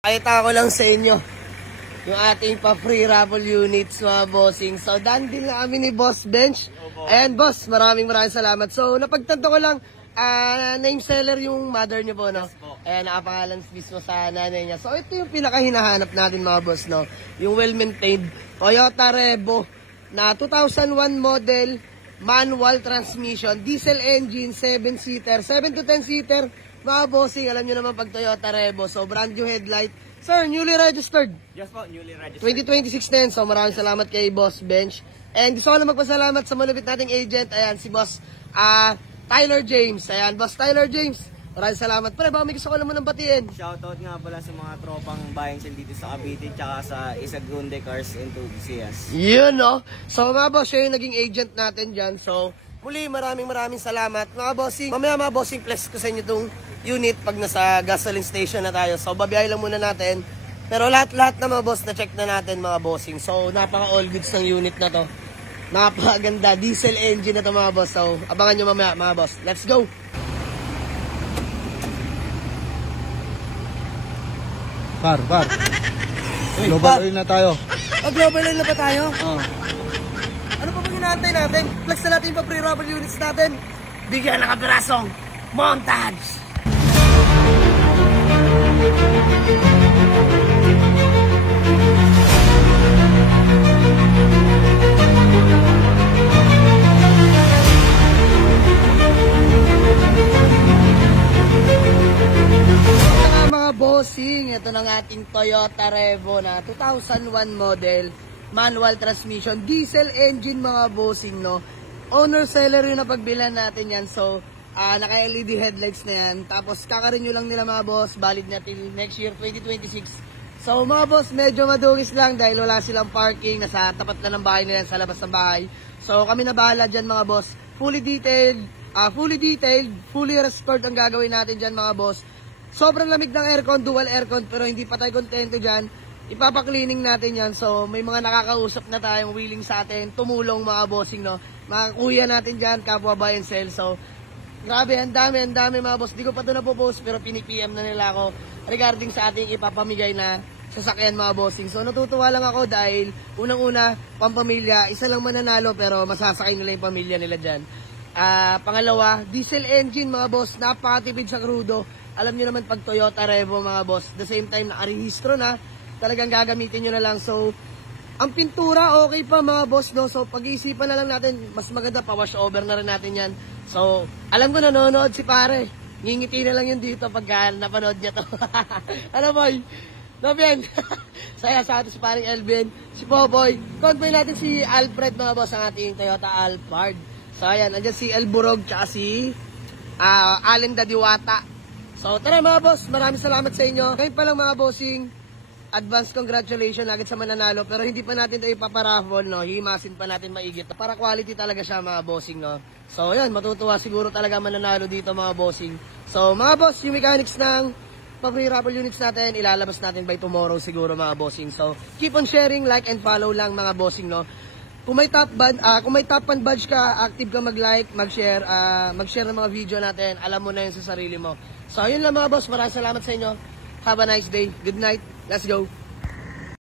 Pakita ko lang sa inyo yung ating pa-free raffle units, mga bossing. So, done din na kami ni Boss Bench. Ayan, boss, maraming salamat. So, napagtanto ko lang, name seller yung mother niyo po, no? Ayan, nakapangalan mismo sa nanay niya. So, ito yung pinaka-hinahanap natin, mga boss, no? Yung well-maintained Toyota Revo na 2001 model, manual transmission, diesel engine, 7-seater, 7 to 10-seater. Mga bossing, alam nyo naman pag Toyota Revo. So, brand new headlight. Sir, newly registered. Yes po, newly registered. 2026 din. So, maraming salamat kay Boss Bench. And gusto ko na magpasalamat sa malupit nating agent. Ayan, si Boss Tyler James. Ayan, Boss Tyler James. Maraming salamat. Pre, baka may gusto ko naman ng batiin. Shoutout nga pala sa mga tropang buying sale dito sa Cavite tsaka sa Isagunde Cars into BCS. Yun, no? So, mga boss, siya yung naging agent natin dyan. So, muli, maraming salamat. Mga bossing, mamaya mga bossing, plus ko sa inyo itong unit pag nasa gasoline station na tayo. So, babiyahe lang muna natin. Pero lahat na mga boss, na-check na natin mga bossing. So, napaka-all goods ng unit na to. Napakaganda. Diesel engine na to mga boss. So, abangan nyo mamaya mga boss. Let's go! Par. Global oil na tayo. Global oil na pa tayo? Oo. Ano pa hinahantay natin? Flex na natin yung pa-free raffle units natin. Bigyan ng kapirasong montage! Mga bossing, ito ng ating Toyota Revo na 2001 model, manual transmission, diesel engine mga bossing, no? Owner seller yung napagbilan natin yan. So, naka-LED headlights na yan. Tapos, kaka-renew lang nila mga boss. Valid na till next year, 2026. So, mga boss, medyo madungis lang dahil wala silang parking. Nasa tapat na ng bahay nila, sa labas ng bahay. So, kami na bahala dyan mga boss. Fully detailed, fully restored ang gagawin natin dyan mga boss. Sobrang lamig ng aircon, dual aircon, pero hindi pa tayo kontento dyan. Ipapa-cleaning natin yan. So, may mga nakakausap na tayong willing sa atin, tumulong mga bossing, no? Mga kuya natin dyan, kapwa buy and sell. So, grabe, ang dami mga boss. Di ko pa ito napopost, pero pinipm na nila ako regarding sa ating ipapamigay na sasakyan mga bossing. So, natutuwa lang ako dahil unang-una, pampamilya, isa lang mananalo, pero masasakay nila yung pamilya nila dyan. Pangalawa, diesel engine mga boss, napakatipid sa krudo. Alam niyo naman pag Toyota Revo mga boss, the same time nakarehistro na, talagang gagamitin nyo na lang. So, ang pintura okay pa mga boss, no? So, pag-iisipan na lang natin, mas maganda pa wash over na rin natin yan. So, alam ko nanonood si pare. Ngingiti na lang yun dito pagka napanood niya to. Ano boy? No, Ben? Saya sa atin si paring Elvin, si Poboy. Convoy natin si Alfred mga boss, ang ating Toyota Alphard. So, ayan, andyan si Elburog tsaka si Allen Dadiwata. So, tara mga boss, maraming salamat sa inyo. Ngayon pa lang mga bossing, advance congratulations agad sa mananalo. Pero hindi pa natin ito ipaparaffle, no? Himasin pa natin maigit. Para quality talaga siya mga bossing, no? So, yan, matutuwa siguro talaga mananalo dito mga bossing. So, mga boss, yung mechanics ng pa-free raffle units natin, ilalabas natin by tomorrow siguro mga bossing. So, keep on sharing, like and follow lang mga bossing, no? Kung may top fan badge ka, active ka mag-like, mag-share ng mga video natin, alam mo na yun sa sarili mo. So, ayun lang mga boss, maraming salamat sa inyo. Have a nice day. Good night. Let's go.